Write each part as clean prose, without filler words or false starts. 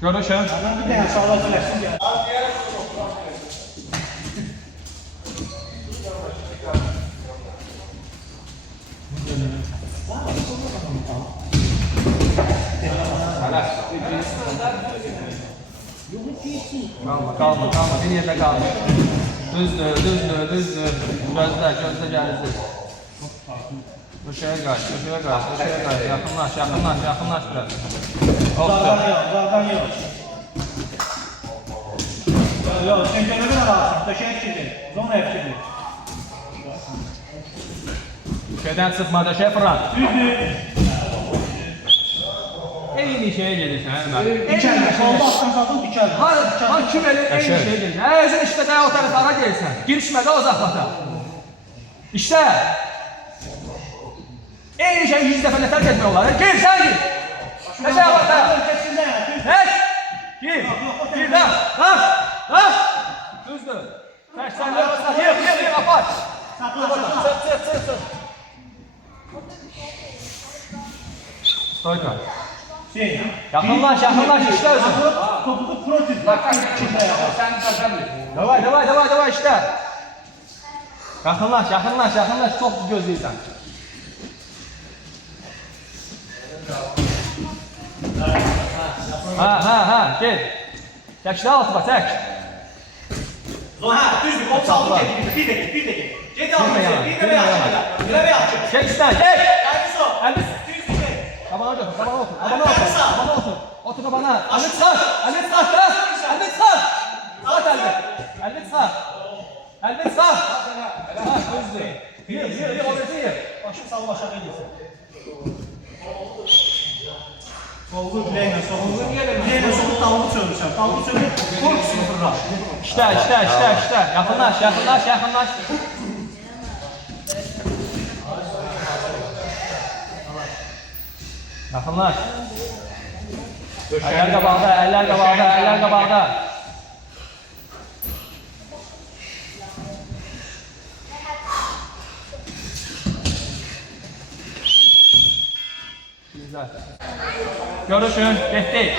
Görüşün. Adam bir tane sağlar söylesin ya. Kalma. Bir yerde kalma. Düzdür. Gözle gəlirsiz. Köşeye kaç. Yakınlaş biraz. Uzaktan yok. Yok, sen gönlünü de lazım. Döşeğe fikirdir. Zona fikirdir. Şeyden çıkma döşeye fırlat. Düzdür. Eyni şeye gelirsin hemen. Dikerler. Solda atsan satın dikerler. Ha kim elə eyni şeye gelirsin. Əzin işte daha o tarafa gelirsən. Girişmədə uzaqlata. İşte. Eyni şeyi 100 dəfə nətər etmək olar. Gir sen gir. Nəşəyə bak da. Heç. Gir da. Ha. Düzdür. Sen de yığ apar. Çık. Stoyka. Yakınlaş işte özün. Topuğu protein. Sen kazandın. Davay işte. Yakınlaş çok gözleysen. Ha gel. Çek işte altıma çek. Ha, düzdür. Kol sağlık çekildi. Bir de gel. Gel altıma. Bir de bir açık. Çek işte çek. Elbis o. Elbis. Düzdür. Tabana otur. Otur tabana. Elbis sağ. Elbis sağ. Düzdür. Yürü, orası. Başım sağlam aşağı gidiyorsun. Kolunu bileğine soğuk. Bileğine soğuk tavuğu çözmüşəm. Tavuğu çözüp korkusunu fırlar. İşte. Yakınlaş. Yakınlaş. Eller qabağda. Güzel. Görüşün, getdik.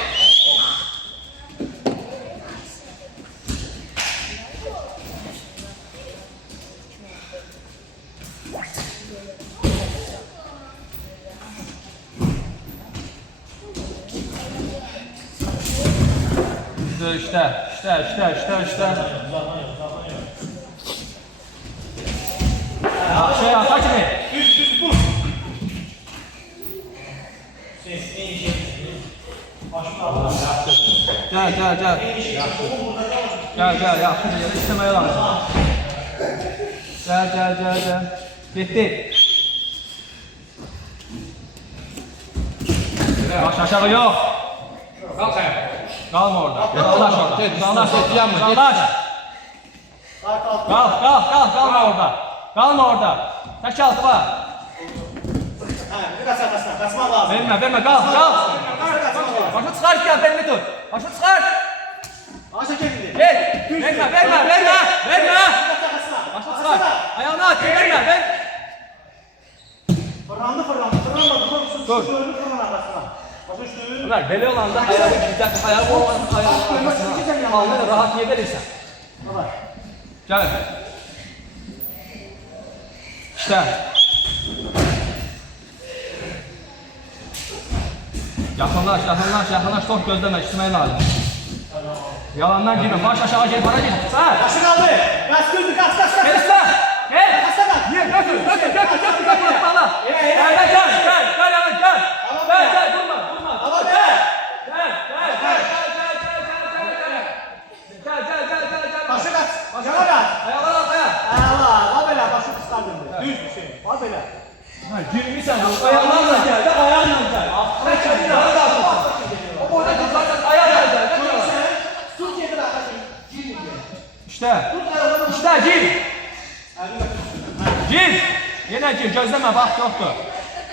İşte. Kaç mı? Düz bu. Gel. Yaxşı yere istemeye lazım. Gel. Gitti. Baş aşağı yok. Kalk ayağa. Kalma orada. Uzanlaş orada. Uzanlaş. Kalma orada. Taş altı var. Biraz arkasına. Kaçmak lazım. Verme. Kalk. Başı çıkar ki belli tut. Başı çıkar. Aşağı kendini. Gel. Verme. Başı çıkar. Ayağını at. Verme. Fırlandı. Dur. Fırlan arkasına. Başı üstü. Ömer belli olanda ayağı gidecek. Ayağı olmazsa ayağını arkasına. Alnını rahat yiyebilirsen. Gel. İşte. Yakınlaş. Çok gözleme. İçtirmeyi lazım. Yalandan girme. Baş aşağı gel. Bana gel. Sağ. Başı kaldı. Kaç düzdür. Kaç. Gel üstüne. Gel. Kaçsana. Gel. Götür. Bana. Gel. Durma. Ama gel. Gel. Başı kaç. Yana kaç. Ayağlar arkaya. Ayağlar. Al böyle. Başı kıskardın. Düz bir şey. Al böyle. Girmişsen ayağlarla gel. Ayağınla gel. O boyda zaten ayağınla gel. Tut yedi bak. İşte gir. Yine gir. Gözleme bak yoktur.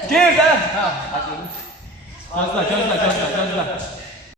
Gir de. Gözle.